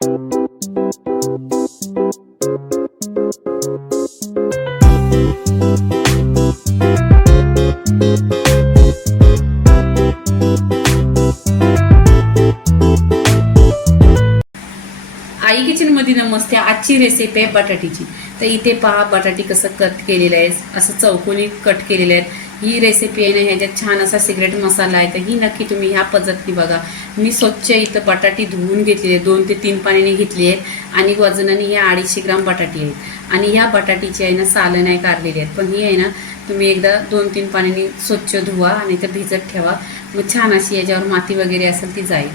आई kitchen मध्ये नमस्ते. आजची recipe आहे बटाट्याची. तर इथे पहा बटाटे कसं कट केलेलं आहे, असं चौकोनी कट केलेले आहेत. ही रेसिपी आहे ना, ह्याच्यात छान असा सिक्रेट मसाला आहे. तर ही नक्की तुम्ही ह्या पद्धतीने बघा. मी स्वच्छ इथं बटाटे धुवून घेतलेले 2 ते 3 पाण्याने घेतली आहेत आणि वजनाने हे 250 ग्राम बटाटे आहेत. आणि ह्या बटाटीची आहे ना सालं नाही काढलेली आहेत, पण ही आहे ना तुम्ही एकदा 2-3 पाण्याने स्वच्छ धुवा आणि ते भिजत ठेवा. मग छान अशी याच्यावर माती वगैरे असेल ती जाईल.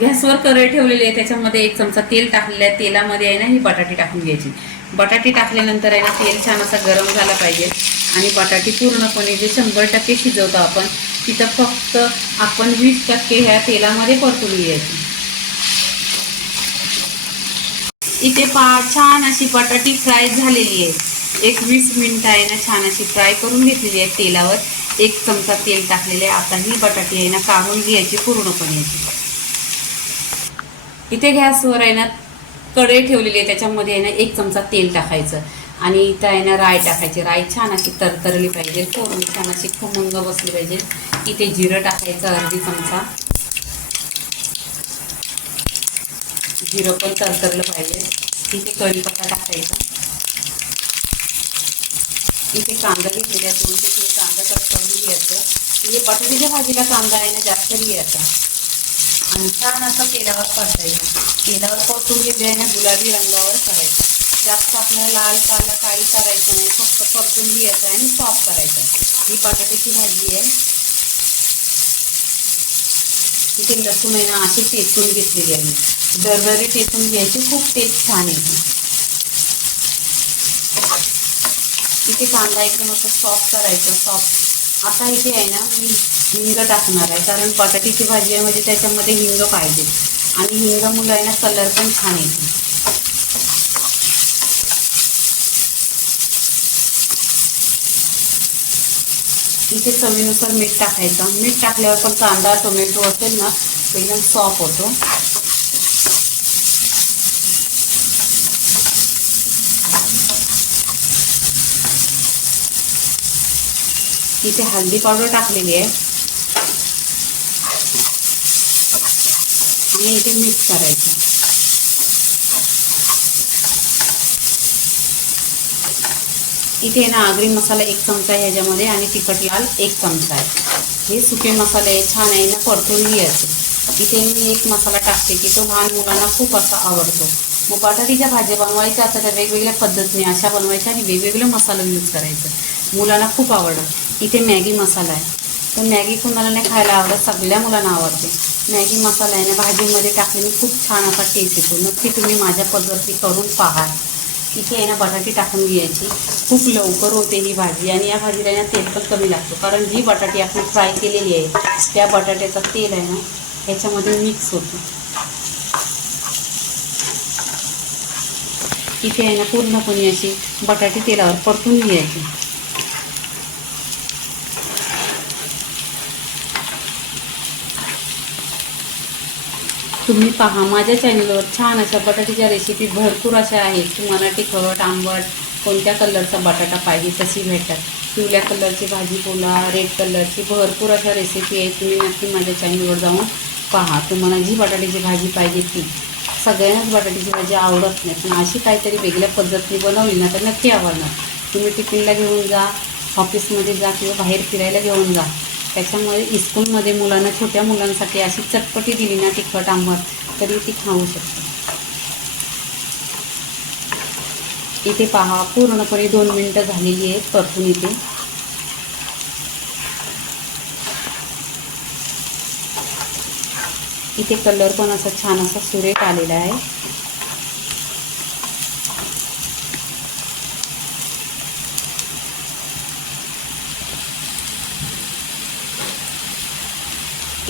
गॅसवर कढई ठेवलेली आहे, त्याच्यामध्ये 1 चमचा तेल टाकलेलं आहे. तेलामध्ये आहे ना ही बटाटे टाकून घ्यायची. बटाटे टाकल्यानंतर आहे ना तेल छान असा गरम झाला पाहिजे आणि बटाटे पूर्णपणे जे 100% शिजवतो आपण तिथं फक्त आपण 20% ह्या तेलामध्ये परतून घ्यायची. इथे छान अशी बटाटी फ्राय झालेली आहे. 20 मिनिटं आहे ना छान अशी फ्राय करून घेतलेली आहे तेलावर. 1 चमचा तेल टाकलेले आहे. आता ही बटाटी आहे ना काढून घ्यायची पूर्णपणे. इथे गॅसवर आहे ना कढई ठेवलेली आहे, त्याच्यामध्ये आहे ना 1 चमचा तेल टाकायचं आणि इथं आहे ना राई टाकायची. राई छान अशी तरतरली पाहिजे, पूर्ण छान अशी खमंग बसली पाहिजे. इथे जिरं टाकायचं अर्धी चमचा. जिरं पण तरतरलं पाहिजे. इथे कढीपत्ता टाकायचा. इथे कांदा घेतलेला 2 ते 3 कांदा कट करून घ्यायचं. हे बटाट्याच्या भाजीला कांदा आहे ना जास्त घ्यायचा आणि छान असं तेलावर परतायचं. तेलावर परतून घेतले आहे ना गुलाबी रंगावर करायचं. जास्त आपल्याला लाल काळी करायचं नाही, फक्त परतून घ्यायचं आणि सॉफ्ट करायचं. ही बटाट्याची भाजी आहे. इथे लसूण आहे ना अशी टेचून घेतलेली आहे. दरदरी टेचून घ्यायची, खूप टेस्ट छान येते. इथे कांदा एकदम असं सॉफ्ट करायचं. सॉफ्ट आता इथे आहे ना मी हिंग टाकणार आहे, कारण बटाट्याची भाजी आहे म्हणजे त्याच्यामध्ये हिंग पाहिजे आणि हिंगामुळे आहे ना कलर पण छान येते. इथे चवीनुसार मीठ टाकायचं. मीठ टाकल्यावर पण कांदा टोमॅटो असेल ना एकदम सॉफ्ट होतो. इथे हळदी पावडर टाकलेली आहे आणि इथे मिक्स करायचं. इथे ना आगरी मसाला 1 चमचा आहे ह्याच्यामध्ये आणि तिखट लाल 1 चमचा आहे. हे सुके मसाले छान आहे ना परतून घ्यायचे. इथे मी 1 मसाला टाकते की तो लहान मुलांना खूप असा आवडतो. मग बटाट्याच्या भाज्या बनवायच्या असतात तर वेगवेगळ्या पद्धतीने अशा बनवायच्या आणि वेगवेगळे मसाला यूज करायचं. मुलांना खूप आवडतं. इथे मॅगी मसाला आहे. तर मॅगी कुणाला नाही खायला आवडत, सगळ्या मुलांना आवडते. मॅगी मसाला आहे ना भाजीमध्ये टाकल्याने खूप छान असा टेस्ट येतो. नक्की तुम्ही माझ्या पद्धती करून पहा. इथे आहे ना बटाटी टाकून घ्यायची. खूप लवकर होते ही भाजी आणि या भाजीला ना तेल पण कमी लागतो, कारण जी बटाटी आपण फ्राय केलेली आहे त्या बटाट्याचं तेल आहे ना ह्याच्यामध्ये मिक्स होतं. इथे आहे ना पूर्णपणे अशी बटाटी तेलावर परतून घ्यायची. तुम्ही पहा माझ्या चॅनलवर छान अशा बटाट्याच्या रेसिपी भरपूर अशा आहेत. तुम्हाला तिखट आंबट कोणत्या कलरचा बटाटा पाहिजे तशी भेटतात. पिवळ्या कलरची भाजी बोला, रेड कलरची, भरपूर अशा रेसिपी आहेत. तुम्ही नक्की माझ्या चॅनलवर जाऊन पहा. तुम्हाला जी बटाट्याची भाजी पाहिजे ती. सगळ्यांनाच बटाट्याची भाजी आवडत नाही, पण अशी काहीतरी वेगळ्या पद्धतीने बनवली ना तर नक्की आवडणार. तुम्ही टिफिनला घेऊन जा, ऑफिसमध्ये जा किंवा बाहेर फिरायला घेऊन जा. त्याच्यामुळे स्कूलमध्ये मुलांना, छोट्या मुलांसाठी अशी चटपटी दिली ना तिखट आंबट तरी ती खाऊ शकते. इथे पहा पूर्णपणे 2 मिनिटं झालेली आहेत परतून. इथे कलर पण असा छान असा सुरेख आलेला आहे.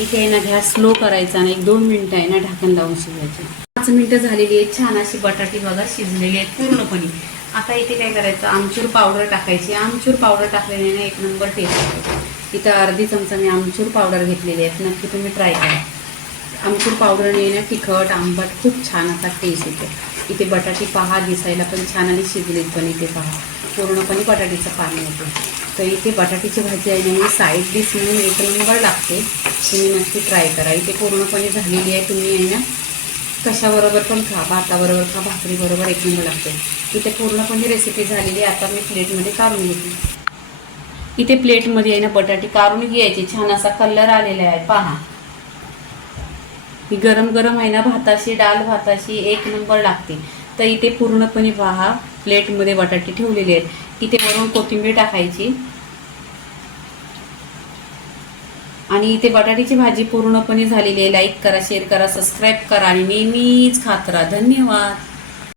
इथे आहे ना गॅस स्लो करायचा आणि 1-2 मिनिटं आहे ना ढाकण लावून शिजवायचं. 5 मिनिटं झालेली आहेत. छान अशी बटाटी बघा शिजलेली आहेत पूर्णपणे. आता इथे काय करायचं, आमचूर पावडर टाकायची. आमचूर पावडर टाकल्याने ना 1 नंबर टेस्ट येतो. इथं अर्धी चमचा मी आमचूर पावडर घेतलेली आहे. नक्की तुम्ही ट्राय करा. आमचूर पावडरने ना तिखट आंबट खूप छान असा टेस्ट येतो. इथे बटाटी पहा, दिसायला पण छान आणि शिजलीत पण. इथे पहा पूर्णपणे बटाटीचं पाणी येते. तर इथे बटाटीची भाजी आहे ना, मी साईड डिश म्हणून एक नंबर लागते. तुम्ही नक्की ट्राय करा. इथे पूर्णपणे झालेली आहे. तुम्ही आहे ना कशाबरोबर पण खा, भाताबरोबर खा, भाकरीबरोबर एक नंबर लागते. इथे पूर्णपणे रेसिपी झालेली आहे. आता मी प्लेटमध्ये काढून घेते. इथे प्लेटमध्ये आहे ना बटाटी काढून घ्यायची. छान असा कलर आलेला आहे पहा. ही गरम गरम आहे ना भाताशी, डाळ भाताशी एक नंबर लागते. तर इथे पूर्णपणे पहा प्लेटमध्ये बटाटे ठेवलेले आहेत. इथे वरून कोथिंबीर टाकायची आणि इथे बटाट्याची भाजी पूर्णपणे झालेली आहे. लाईक करा, शेअर करा, सबस्क्राईब करा आणि नेहमीच खात राहा. धन्यवाद.